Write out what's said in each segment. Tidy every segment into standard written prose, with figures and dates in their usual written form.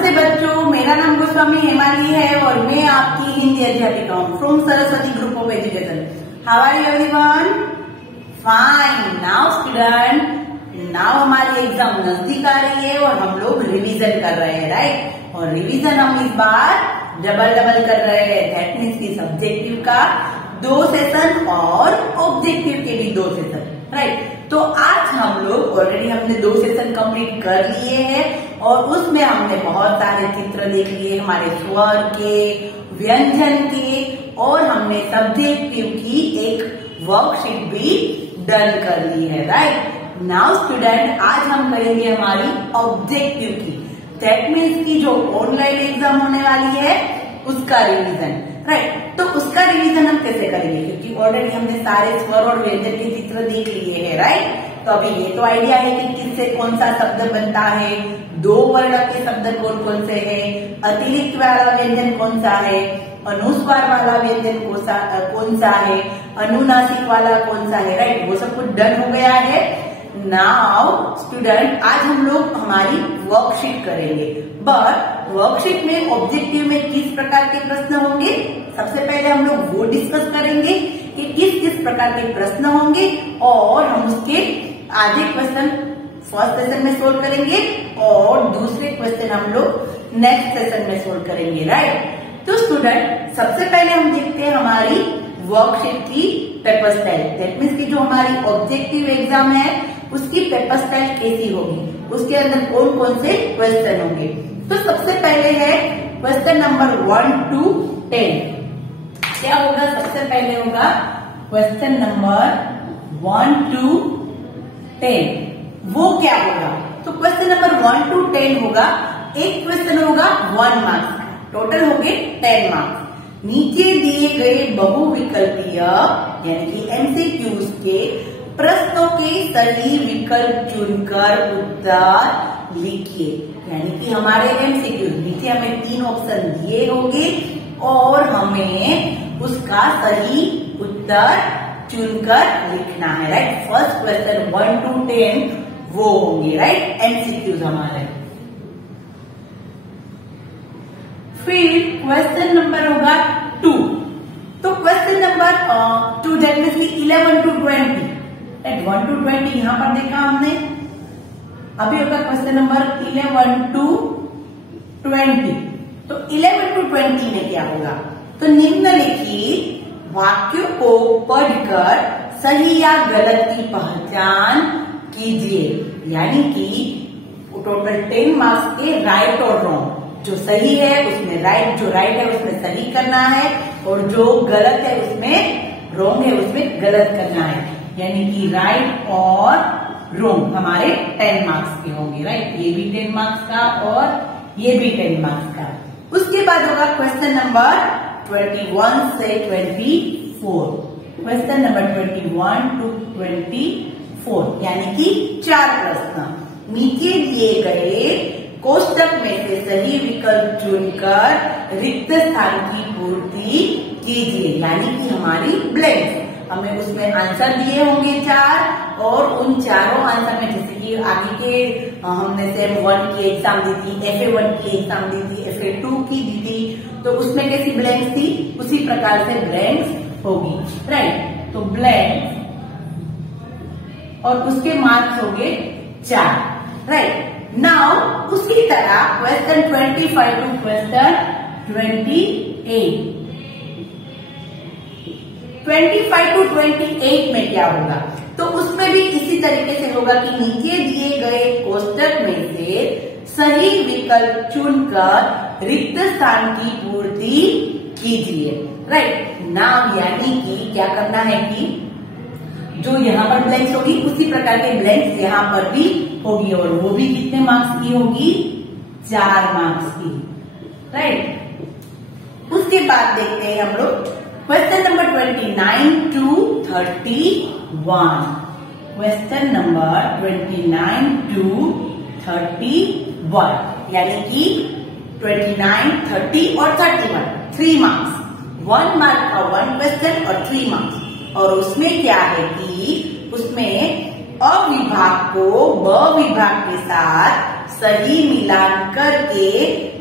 नमस्ते बच्चों, मेरा नाम गोस्वामी हेमाली है और मैं आपकी हिंदी अध्यापिका हूँ from Saraswati group of education. How are you everyone? Fine. Now student, now हमारी एग्जाम नजदीक आ रही है और हम लोग रिवीजन कर रहे हैं, राइट। और रिवीजन हम इस बार डबल कर रहे हैं। दैट मीन्स की सब्जेक्टिव का 2 सेशन और ऑब्जेक्टिव के भी 2 सेशन, राइट। तो आज हम लोग ऑलरेडी हमने 2 सेशन कंप्लीट कर लिए हैं और उसमें हमने बहुत सारे चित्र देख लिए, हमारे स्वर के, व्यंजन के, और हमने सब्जेक्टिव की एक वर्कशीट भी डन कर ली है, राइट। नाउ स्टूडेंट, आज हम करेंगे हमारी ऑब्जेक्टिव की, दैट मीन्स की जो ऑनलाइन एग्जाम होने वाली है उसका रिवीजन, राइट। तो उसका रिवीजन हम कैसे करेंगे, क्योंकि ऑलरेडी हमने सारे स्वर और व्यंजन के चित्र देख लिए हैं, राइट। तो अभी ये तो आइडिया है कि किससे कौन सा शब्द बनता है, 2 वर्ण के शब्द कौन कौन से हैं, अतिरिक्त वाला व्यंजन कौन सा है, अनुस्वार वाला व्यंजन कौन सा है, अनुनासिक वाला कौन सा है, राइट। वो सब कुछ डन हो गया है। नाउ स्टूडेंट, आज हम लोग हमारी वर्कशीट करेंगे, बट वर्कशीट में ऑब्जेक्टिव में किस प्रकार के प्रश्न होंगे, सबसे पहले हम लोग वो डिस्कस करेंगे कि किस किस प्रकार के प्रश्न होंगे और हम उसके आधे क्वेश्चन फर्स्ट सेशन में सोल्व करेंगे और दूसरे क्वेश्चन हम लोग नेक्स्ट सेशन में सोल्व करेंगे, राइट। तो स्टूडेंट, सबसे पहले हम देखते हैं हमारी वर्कशीट की पेपर स्टाइल। दैट मीन्स की जो हमारी ऑब्जेक्टिव एग्जाम है उसकी पेपर स्टाइल कैसी होगी, उसके अंदर कौन कौन से क्वेश्चन होंगे। तो सबसे पहले है क्वेश्चन नंबर 1 to 10। क्या होगा? सबसे पहले होगा क्वेश्चन नंबर 1 to 10। वो क्या होगा? तो क्वेश्चन नंबर 1 to 10 होगा, एक क्वेश्चन होगा 1 मार्क्स, टोटल होंगे 10 मार्क्स। नीचे दिए गए बहुविकल्पीय यानी कि एमसीक्यूज के प्रश्नों के सही विकल्प चुनकर उत्तर लिखिए। यानी कि हमारे एमसीक्यूज नीचे हमें 3 ऑप्शन दिए होंगे और हमें उसका सही उत्तर चुनकर लिखना है, राइट। फर्स्ट क्वेश्चन 1 to 10 वो होंगे, राइट, एमसीक्यूज हमारे। फिर क्वेश्चन नंबर होगा 2। तो question number 2 that means 11 to 20, right. 1 to 20 यहां पर देखा हमने। अभी होगा क्वेश्चन नंबर 11 to 20। तो 11 to 20 में क्या होगा? तो निम्नलिखित वाक्यों को पढ़कर सही या गलत की पहचान कीजिए। यानी कि टोटल 10 मार्क्स के राइट और रॉन्ग, जो सही है उसमें राइट, जो राइट है उसमें सही करना है और जो गलत है उसमें रॉन्ग है उसमें गलत करना है। यानी कि राइट और रॉन्ग हमारे 10 मार्क्स के होंगे, राइट। ये भी 10 मार्क्स का और ये भी 10 मार्क्स का। उसके बाद होगा क्वेश्चन नंबर 21 से 24। क्वेश्चन नंबर 21 to 24 यानी कि 4 प्रश्न। नीचे दिए गए कोष्टक में से सही विकल्प चुनकर रिक्त स्थान की पूर्ति कीजिए। यानी कि हमारी ब्लैंक्स, हमें उसमें आंसर दिए होंगे 4 और उन चारों आंसर में जैसे कि आगे के हमने सेम 1 की एग्जाम दी थी, FA1 की एग्जाम दी थी, FA2 की दी थी, तो उसमें कैसी ब्लैंक्स थी उसी प्रकार से ब्लैंक्स होगी, राइट। तो ब्लैंक्स और उसके मार्क्स होंगे 4, राइट। नाउ उसी तरह क्वेश्चन 25 टू क्वेश्चन 28। 25 to 28 में क्या होगा? तो उसमें भी इसी तरीके से होगा कि नीचे दिए गए कोष्टक में से सही विकल्प चुनकर रिक्त स्थान की पूर्ति कीजिए, राइट। नाउ यानी कि क्या करना है कि जो यहाँ पर ब्लैंक्स होगी उसी प्रकार के ब्लैंक्स यहाँ पर भी होगी और वो भी कितने मार्क्स की होगी? 4 मार्क्स की, राइट। उसके बाद देखते हैं हम लोग question number 29 to 31। Question number 29 to 31 यानी कि 29, 30 और 31 3 मार्क्स। 1 मार्क का 1 क्वेश्चन और 3 मार्क्स। और उसमें क्या है कि उसमें अ विभाग को ब विभाग के साथ सही मिलान करके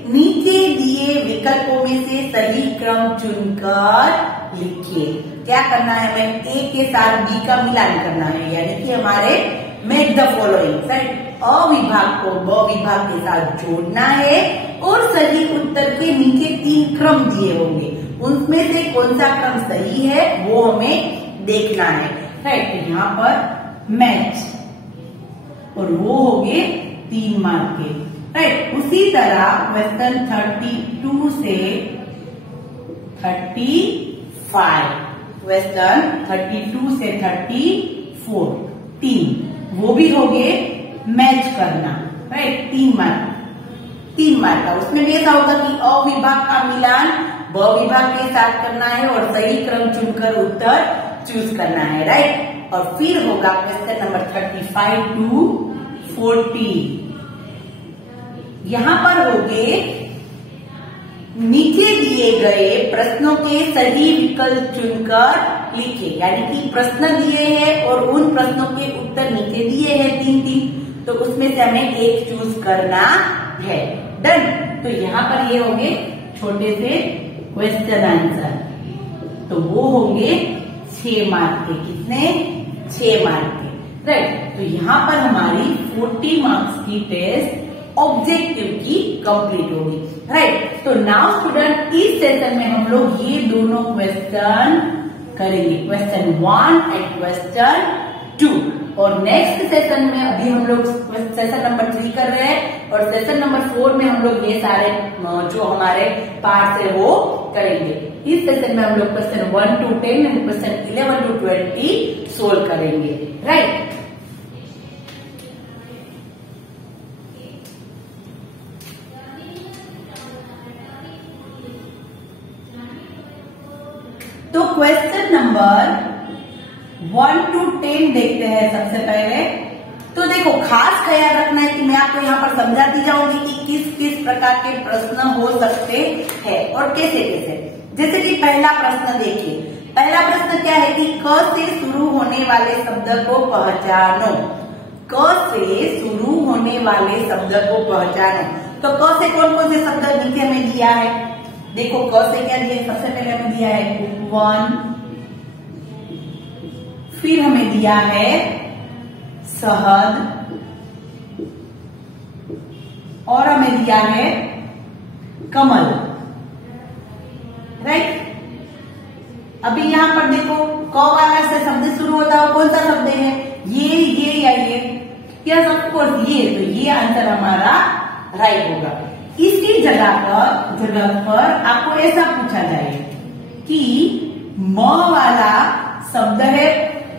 नीचे दिए विकल्पों में से सही क्रम चुनकर लिखिए। क्या करना है हमें? ए के साथ बी का मिलान करना है, यानी कि हमारे मेक द फॉलोइंग, अ विभाग को ब विभाग के साथ जोड़ना है और सही उत्तर के नीचे 3 क्रम दिए होंगे, उनमें से कौन सा क्रम सही है वो हमें देखना है। राइट, तो यहाँ पर मैच और वो हो गए 3 मार्क के। राइट, उसी तरह क्वेश्चन 32 से 35, क्वेश्चन 32 से 34 3, वो भी हो गए मैच करना। राइट, 3 मार्क का। उसमें भी ऐसा होगा कि अ विभाग का मिलान ब विभाग के साथ करना है और सही क्रम चुनकर उत्तर चूज करना है। राइट, और फिर होगा क्वेश्चन नंबर 35 to 40। यहाँ पर होंगे नीचे दिए गए प्रश्नों के सही विकल्प चुनकर लिखे, यानी कि प्रश्न दिए हैं और उन प्रश्नों के उत्तर नीचे दिए हैं 3-3, तो उसमें से हमें एक चूज करना है। डन। तो यहाँ पर ये होंगे छोटे से क्वेश्चन आंसर, तो वो होंगे 6 मार्क के। कितने? 6 मार्क के। राइट, तो यहाँ पर हमारी 40 मार्क्स की टेस्ट ऑब्जेक्टिव की कंप्लीट होगी। राइट, तो नाउ स्टूडेंट इस सेशन में हम लोग ये दोनों क्वेश्चन करेंगे, क्वेश्चन 1 एंड क्वेश्चन 2, और नेक्स्ट सेशन में अभी हम लोग सेशन नंबर 3 कर रहे हैं और सेशन नंबर 4 में हम लोग ये सारे जो हमारे पार्ट है वो करेंगे। इस सेशन में हम लोग question 1 to 10 and question 11 to 20 solve करेंगे। राइट, तो क्वेश्चन नंबर 1 to 10 देखते हैं सबसे पहले। तो देखो, खास ख्याल रखना है कि मैं आपको यहाँ पर समझाती जाऊंगी कि किस किस प्रकार के प्रश्न हो सकते हैं और कैसे कैसे। जैसे कि पहला प्रश्न देखिए। पहला प्रश्न क्या है कि क से शुरू होने वाले शब्द को पहचानो। क से शुरू होने वाले शब्द को पहचानो। तो क से कौन कौन से शब्द नीचे हमें दिया है? देखो, क से क्या दिया? सबसे पहले हमें दिया है उपवन, फिर हमें दिया है शहद, और हमें दिया है कमल। राइट, अभी यहां पर देखो, क वाला से शब्द शुरू होता है, कौन सा शब्द है? ये या ये? यस, ऑफ कोर्स ये। तो ये आंसर हमारा राइट होगा। इसी जगह पर आपको ऐसा पूछा जाए कि म वाला शब्द है,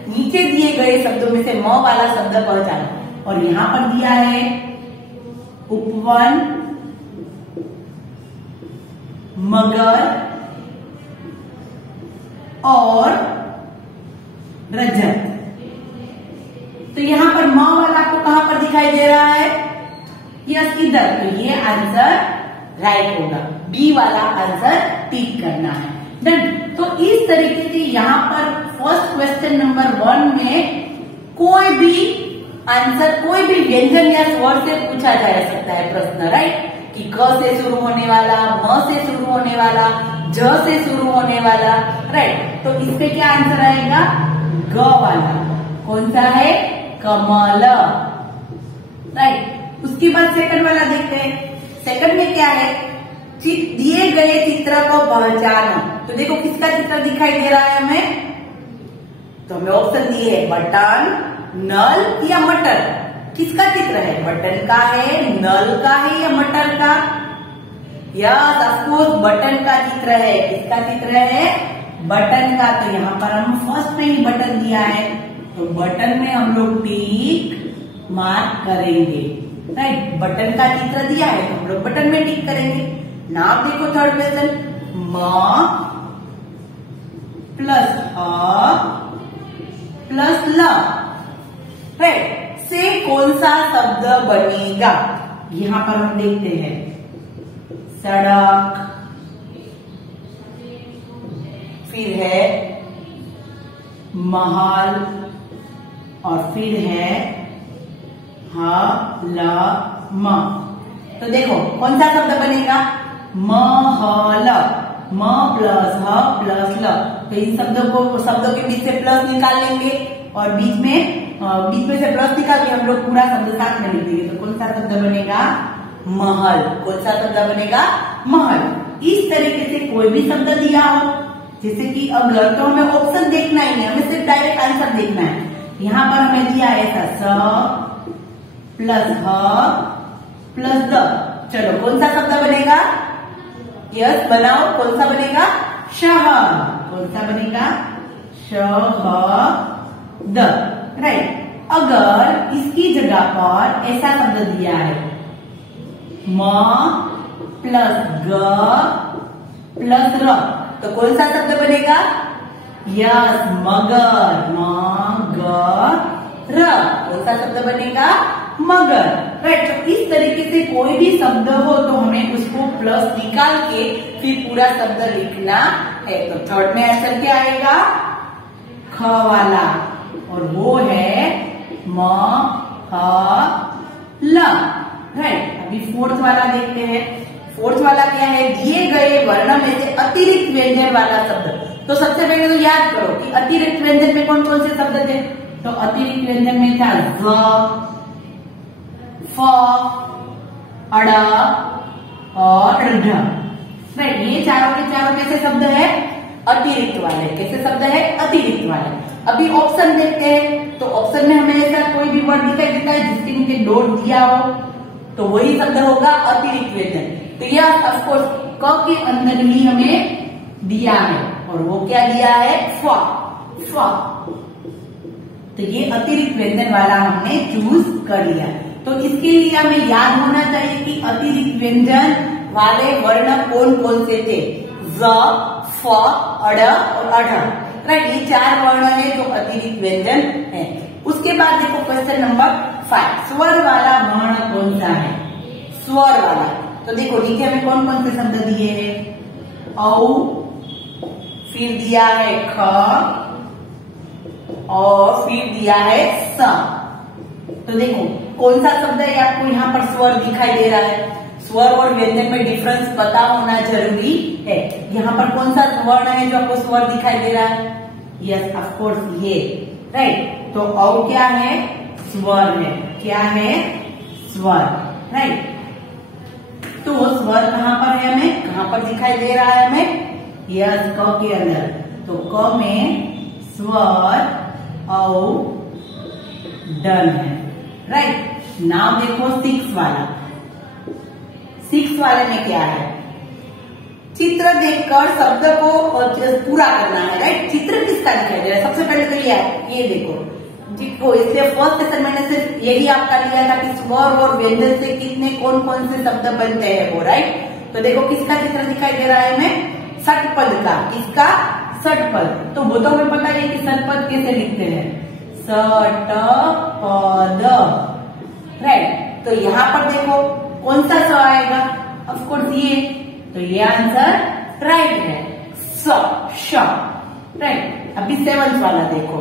नीचे दिए गए शब्दों में से म वाला शब्द पहचानो, और यहां पर दिया है उपवन, मगर और रजत। तो यहां पर म वाला आपको कहां पर दिखाई दे रहा है? यस, इधर। तो ये आंसर राइट होगा, बी वाला आंसर टिक करना है। डन। तो इस तरीके से यहाँ पर फर्स्ट क्वेश्चन नंबर 1 में कोई भी आंसर, कोई भी व्यंजन या स्वर से पूछा जा सकता है प्रश्न। राइट, कि क से शुरू होने वाला, म से शुरू होने वाला, ज से शुरू होने वाला। राइट, तो इससे क्या आंसर आएगा? ग वाला। कौन सा है? कमल। राइट, उसके बाद सेकंड वाला देखते हैं। सेकंड में क्या है? दिए गए चित्र को पहचानो। तो देखो, किसका चित्र दिखाई दे रहा है हमें? तो हमें ऑप्शन दिए है बटन, नल या मटर। किसका चित्र है? बटन का है, नल का है या मटर का? यस, ऑफ कोर्स बटन का चित्र है। किसका चित्र है? बटन का। तो यहाँ पर हम फर्स्ट में ही बटन दिया है, तो बटन में हम लोग टिक मार्क करेंगे। राइट, बटन का चित्र दिया है तो हम लोग बटन में टिक करेंगे। नाउ देखो थर्ड क्वेश्चन, म प्लस अ प्लस ल। राइट, से कौन सा शब्द बनेगा? यहाँ पर हम देखते हैं सड़क, फिर है महल, और फिर है हला म। तो देखो कौन सा शब्द बनेगा, महल, म प्लस ह प्लस ल। तो इन शब्दों के बीच से प्लस निकाल लेंगे और बीच में से प्लस निकाल के हम लोग पूरा शब्द साथ में लिख देंगे। तो कौन सा शब्द बनेगा, महल। कौन सा शब्द बनेगा, महल। इस तरीके से कोई भी शब्द दिया हो, जैसे कि अगर, तो हमें ऑप्शन देखना ही नहीं, हमें सिर्फ डायरेक्ट आंसर देखना है। यहाँ पर हमें दिया है ऐसा स प्लस ह प्लस द। चलो कौन सा शब्द बनेगा, यस बनाओ, कौन सा बनेगा, शहद। कौन सा बनेगा, शहद, राइट। अगर इसकी जगह पर ऐसा शब्द दिया है म प्लस ग प्लस र, तो कौन सा शब्द बनेगा, यस मगर, मगर। कौन सा शब्द बनेगा, मगर, राइट। तो इस तरीके से कोई भी शब्द हो तो हमें उसको प्लस निकाल के फिर पूरा शब्द लिखना है। तो थर्ड में आंसर क्या आएगा, ख वाला, और वो है म ह ल, राइट। अभी फोर्थ वाला देखते हैं। फोर्थ वाला क्या है, दिए गए वर्ण में से अतिरिक्त व्यंजन वाला शब्द। तो सबसे पहले तो याद करो कि अतिरिक्त व्यंजन में कौन कौन से शब्द थे। तो अतिरिक्त व्यंजन में था ज, फ, अड़ और ढ, राइट। ये चारों के चारों कैसे शब्द है, अतिरिक्त वाले। कैसे शब्द है, अतिरिक्त वाले। अभी ऑप्शन देखते हैं। तो ऑप्शन में हमें ऐसा कोई भी वर्ड दिखाई देता है जिसके नीचे डॉट दिया हो, तो वही शब्द होगा अतिरिक्त व्यंजन। तो यह ऑफकोर्स क के अंदर ही हमें दिया है, और वो क्या दिया है, फ। तो ये अतिरिक्त व्यंजन वाला हमने चूज कर लिया। तो इसके लिए हमें याद होना चाहिए कि अतिरिक्त व्यंजन वाले वर्ण कौन कौन से थे, ज, फ, अड़ और अढ़, राइट। ये चार वर्ण है जो अतिरिक्त व्यंजन है। उसके बाद देखो क्वेश्चन नंबर 5, स्वर वाला वर्ण कौन सा है, स्वर वाला। तो देखो नीचे हमें कौन कौन से शब्द दिए हैं, औ, फिर दिया है ख, और फिर दिया है स। तो देखो कौन सा शब्द है, आपको यहाँ पर स्वर दिखाई दे रहा है। स्वर और व्यंजन में डिफरेंस पता होना जरूरी है। यहाँ पर कौन सा वर्ण है जो आपको स्वर दिखाई दे रहा है, यस ऑफ कोर्स ये, राइट। तो औ क्या है, स्वर है। क्या है, स्वर, राइट। तो स्वर कहाँ पर है, हमें कहाँ पर दिखाई दे रहा है, हमें यस क के अंदर। तो क में स्वर औ डन है, राइट। नाउ देखो 6 वाला। 6 वाले में क्या है, चित्र देखकर शब्द को पूरा करना है, राइट। चित्र किसका दिखाई दे रहा है, सबसे पहले तो ये देखो, इसलिए फर्स्ट क्वेश्चन मैंने सिर्फ यही आपका लिया था कि स्वर और व्यंजन से कितने कौन कौन से शब्द बनते हैं वो, राइट। तो देखो किसका चित्र दिखाई दे रहा है हमें, षटपद का। किसका, षटपद। तो वो तो हमें पता है कि षटपद कैसे लिखते हैं, षटपद, राइट। तो यहाँ पर देखो कौन सा स आएगा, ऑफकोर्स ये। तो ये आंसर राइट है, श, राइट। अभी 7th वाला देखो,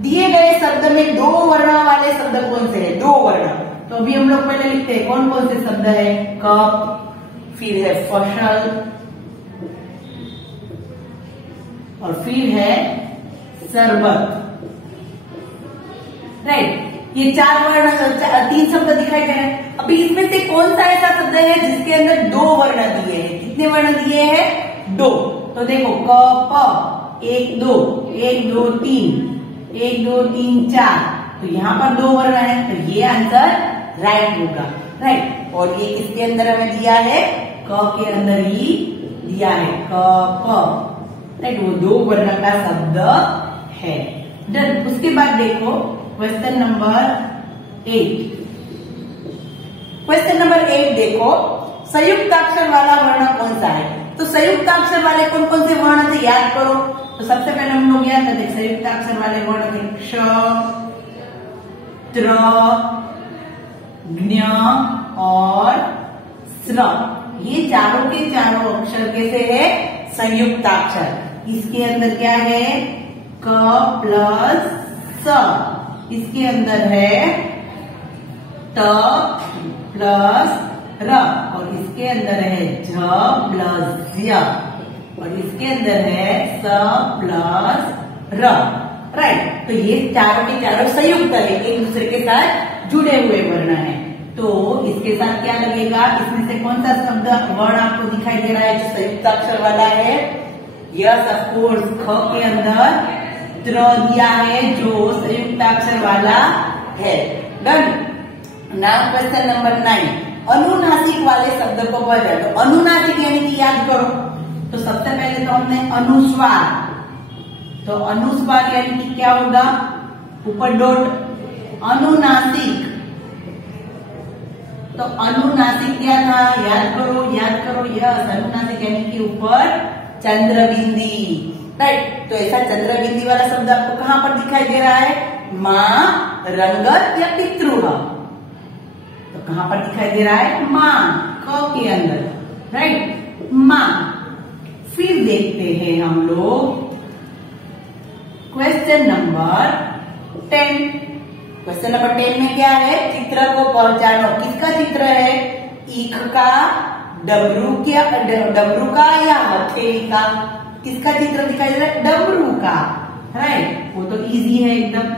दिए गए शब्द में 2 वर्ण वाले शब्द कौन से हैं, 2 वर्ण। तो अभी हम लोग पहले लिखते हैं कौन कौन से शब्द है, कप, फिर है फसल, और फिर है शरबत, राइट। ये 4 वर्ण, 3 शब्द दिखाई दे रहे हैं। अभी इसमें से कौन सा ऐसा शब्द है जिसके अंदर 2 वर्ण दिए हैं, कितने वर्ण दिए हैं, 2। तो देखो क, प, 1 2 1 2 3 1 2 3 4, तो यहाँ पर 2 वर्ण है, तो ये आंसर राइट होगा, राइट। और ये किसके अंदर हमें दिया है, क के अंदर ही दिया है, क, प, राइट। वो 2 वर्ण का शब्द है, डन। उसके बाद देखो क्वेश्चन नंबर 8। क्वेश्चन नंबर 8 देखो, संयुक्ताक्षर वाला वर्ण कौन सा है। तो संयुक्ताक्षर वाले कौन कौन से वर्ण थे, याद करो। तो सबसे पहले हम लोग याद करते हैं संयुक्ताक्षर वाले वर्ण थे क्ष, त्र, ज्ञ और स्र। ये चारों के चारों अक्षर कैसे है, संयुक्ताक्षर। इसके अंदर क्या है, क प्लस स, इसके अंदर है त प्लस र, और इसके अंदर है झ प्लस य, और इसके अंदर है स प्लस र। राइट, तो ये चारों के चारों संयुक्त है, एक दूसरे के साथ जुड़े हुए वर्ण है। तो इसके साथ क्या लगेगा, इसमें से कौन सा शब्द वर्ण आपको दिखाई दे रहा है जो संयुक्त अक्षर वाला है? यस ऑफ कोर्स, ख के अंदर त्र दिया है जो संयुक्त अक्षर वाला है। डन। नाउ क्वेश्चन नंबर 9, अनुनासिक वाले शब्द को पढ़े। तो अनुनासिक यानी कि याद करो, तो सबसे पहले तो हमने अनुस्वार, तो अनुस्वार यानी कि क्या होगा, ऊपर डॉट। अनुनासिक, तो अनुनासिक क्या था, याद करो याद करो, यस, अनुनासिक यानी कि ऊपर चंद्रबिंदी। राइट, तो ऐसा चंद्रबिंदी वाला शब्द आपको कहां पर दिखाई दे रहा है? माँ, रंगत या पितृ, तो कहां पर दिखाई दे रहा है? माँ, क के अंदर। राइट, माँ। फिर देखते हैं हम लोग क्वेश्चन नंबर 10। क्वेश्चन नंबर 10 में क्या है? चित्र को पहचानो। किसका चित्र है? ईख का, डमरू का या हथेली का? किसका चित्र दिखाई दे रहा है? डमरू का। राइट, वो तो इजी है एकदम।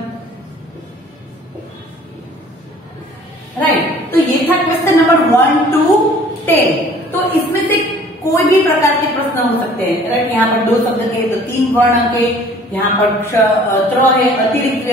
राइट, तो ये था क्वेश्चन नंबर 1 to 10। तो इसमें से कोई भी प्रकार के प्रश्न हो सकते हैं। राइट, यहाँ पर 2 शब्द के तो 3 वर्ण के, यहाँ पर त्र है अतिरिक्त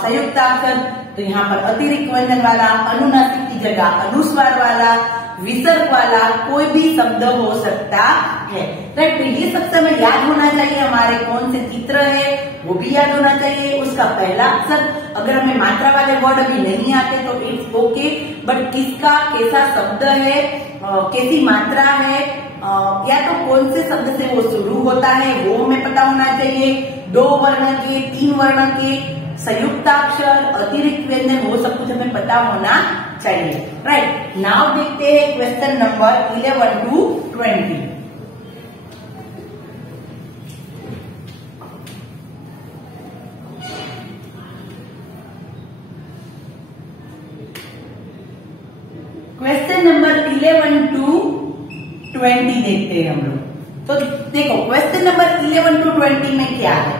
संयुक्त अक्षर, तो यहाँ पर अतिरिक्त व्यंजन वाला, अनुनासिक की जगह अनुस्वार वाला, विसर्ग वाला कोई भी शब्द हो सकता है। राइट, तो ये सब समय याद होना चाहिए। हमारे कौन से चित्र है वो भी याद होना चाहिए, उसका पहला अक्षर। अगर हमें मात्रा वाले वर्ड अभी नहीं आते तो इट्स ओके, बट किसका कैसा शब्द है, कैसी मात्रा है, या तो कौन से शब्द से वो शुरू होता है वो हमें पता होना चाहिए। 2 वर्ण के, 3 वर्ण के, संयुक्ताक्षर, अतिरिक्त व्यंजन, वो सब कुछ हमें पता होना चाहिए। राइट, नाउ देखते हैं question number 11 to 20। Question number 11 to 20 देखते हैं हम लोग। तो देखो क्वेश्चन नंबर 11 to 20 में क्या है?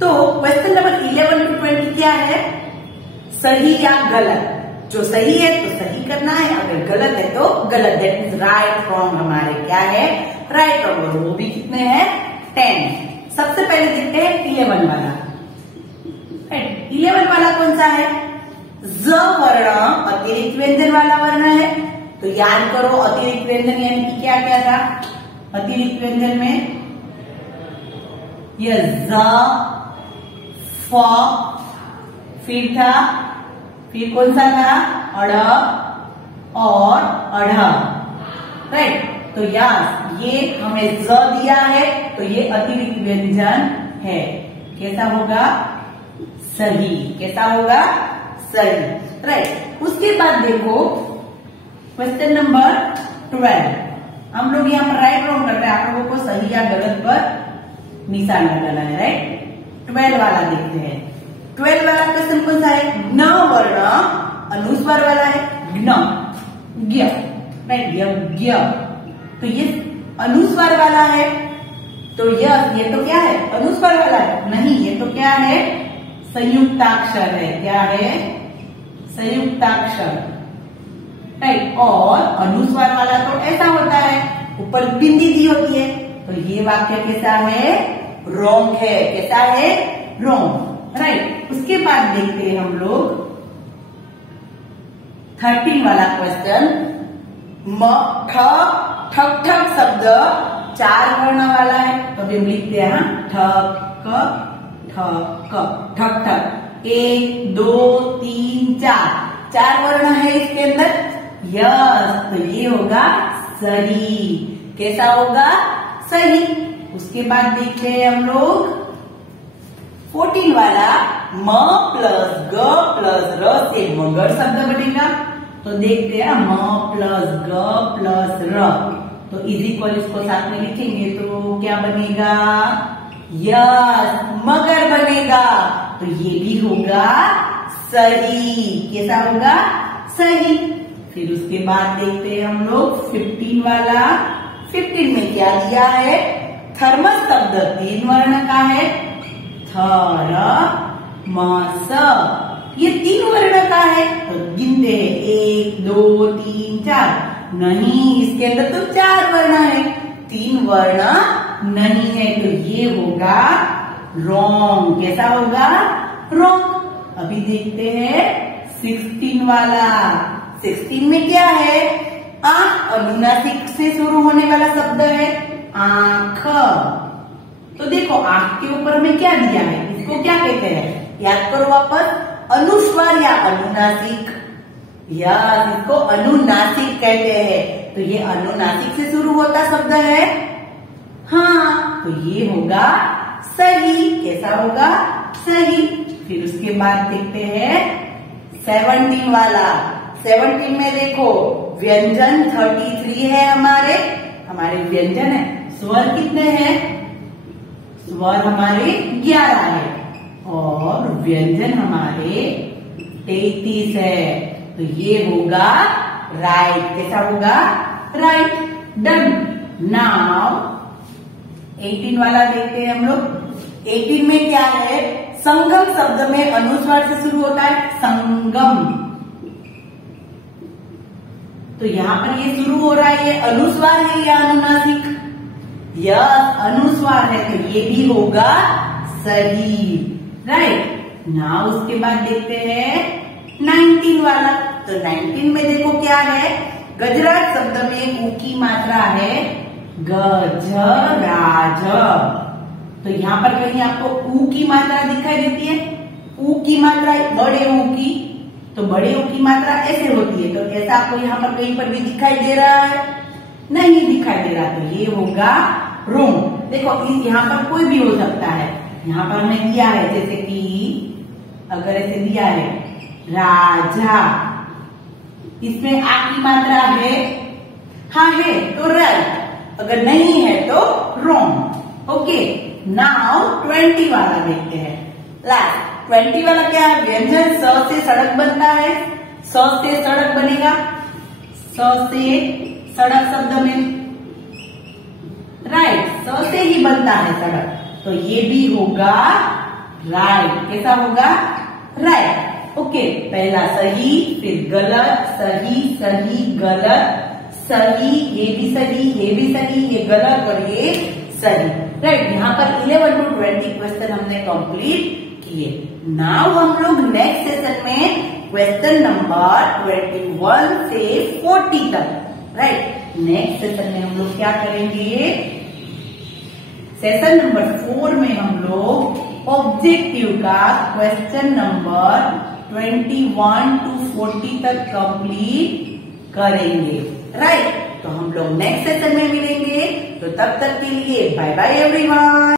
तो क्वेश्चन नंबर 11 to 20 क्या है? सही या गलत। जो सही है तो सही करना है, अगर गलत है तो गलत। दैट इज राइट रॉन्ग हमारे क्या है? राइट और वो भी कितने हैं? 10। सबसे पहले देखते हैं 11 वाला। 11 वाला कौन सा है? ज वर्ण अतिरिक्त व्यंजन वाला वर्ण है। तो याद करो अतिरिक्त व्यंजन यानी कि क्या क्या था? अतिरिक्त व्यंजन में यह ज, फ, फिर था, फिर कौन सा था? अड़ और अढ़। राइट, तो यस, ये हमें ज दिया है तो ये अतिरिक्त व्यंजन है। कैसा होगा? सही। कैसा होगा? सही। राइट, उसके बाद देखो क्वेश्चन नंबर 12। हम लोग यहाँ पर राइट रॉन्ग कर रहे हैं, आप लोगों को सही या गलत पर निशान लगाना है। राइट, 12 वाला देखते हैं। 12 वाला क्वेश्चन कौन सा है? न वर्ण अनुस्वार वाला है, ज्ञ, ज्ञ। राइट, यज्ञ, तो ये अनुस्वार वाला है। तो ये तो क्या है? अनुस्वार वाला है? नहीं, ये तो क्या है? संयुक्ताक्षर है। क्या है? संयुक्ताक्षर। राइट, और अनुस्वार वाला तो ऐसा होता है, ऊपर बिंदी दी होती है। तो ये वाक्य कैसा है? रॉन्ग है। कैसा है? रॉन्ग। राइट, उसके बाद देखते हैं हम लोग 13 वाला क्वेश्चन। ठक ठक शब्द 4 वर्ण वाला है, तो हम लिखते हैं ठक ठक ठक ठक। 1 2 3 4 वर्ण है इसके अंदर। यस, तो ये होगा सही। कैसा होगा? सही। उसके बाद देखते हैं हम लोग 14 वाला। म प्लस ग प्लस र से मगर शब्द बनेगा। तो देखते हैं म प्लस ग प्लस र, तो इज इक्वल, इसको साथ में लिखेंगे तो क्या बनेगा? यस, मगर बनेगा। तो ये भी होगा सही। कैसा होगा? सही। फिर उसके बाद देखते हैं हम लोग 15 वाला। 15 में क्या दिया है? थर्मस शब्द 3 वर्ण का है। थर मस, ये 3 वर्ण का है। तो गिनते हैं 1 2 3 4। नहीं, इसके अंदर तो 4 वर्ण है, 3 वर्ण नहीं है, तो ये होगा रॉन्ग। कैसा होगा? रॉन्ग। अभी देखते हैं 16 वाला। 16 में क्या है? आंख, अनुनासिक से शुरू होने वाला शब्द है आंख। तो देखो आंख के ऊपर हमें क्या दिया है, इसको क्या कहते हैं? याद करो वापस, अनुस्वार या अनुनासिक। यस, इसको अनुनासिक कहते हैं। तो ये अनुनासिक से शुरू होता शब्द है। हाँ, तो ये होगा सही। कैसा होगा? सही। फिर उसके बाद देखते हैं 17 वाला। 17 में देखो व्यंजन 33 है। हमारे व्यंजन है। स्वर कितने हैं? स्वर हमारे 11 है और व्यंजन हमारे 33 है। तो ये होगा राइट। कैसा होगा? राइट। डन। नाउ 18 वाला देखते हैं हम लोग। 18 में क्या है? संगम शब्द में अनुस्वार से शुरू होता है संगम। तो यहाँ पर ये शुरू हो रहा है, ये अनुस्वार है या अनुनासिक? यस, अनुस्वार है, तो ये भी होगा सही। राइट। नाउ उसके बाद देखते हैं 19 वाला। तो 19 में देखो क्या है? गजराज शब्द में ऊ की मात्रा है गजराज। तो यहाँ पर कहीं आपको ऊ की मात्रा दिखाई देती है? ऊ की मात्रा बड़े ऊ की, तो बड़े ऊ की मात्रा ऐसे होती है। तो ऐसा आपको यहाँ पर कहीं पर भी दिखाई दे रहा है? नहीं दिखाई दे रहा। तो ये होगा रॉन्ग। देखो यहाँ पर कोई भी हो सकता है। यहाँ पर हमने दिया है, जैसे कि अगर ऐसे दिया है राजा, इसमें आ की मात्रा है? हाँ है, तो राइट। अगर नहीं है तो रॉन्ग। ओके। नाउ 20 वाला देखते हैं। लास्ट 20 वाला क्या है? व्यंजन स से सड़क बनता है। स से सड़क बनेगा। स से सड़क शब्द में राइट, स से ही बनता है सड़क। तो ये भी होगा राइट। कैसा होगा? राइट। ओके। पहला सही, फिर गलत, सही सही गलत, सही, ये भी सही, ये भी सही, ये गलत और ये सही। राइट। यहाँ पर 11 to 20 क्वेश्चन हमने कंप्लीट किए। नाउ हम लोग नेक्स्ट सेशन में क्वेश्चन नंबर 21 से 40 तक। राइट। नेक्स्ट सेशन में हम लोग क्या करेंगे? सेशन नंबर 4 में हम लोग ऑब्जेक्टिव का क्वेश्चन नंबर 21 to 40 तक कंप्लीट करेंगे। राइट। तो हम लोग नेक्स्ट सेशन में मिलेंगे। तो तब तक के लिए बाय बाय एवरीवन।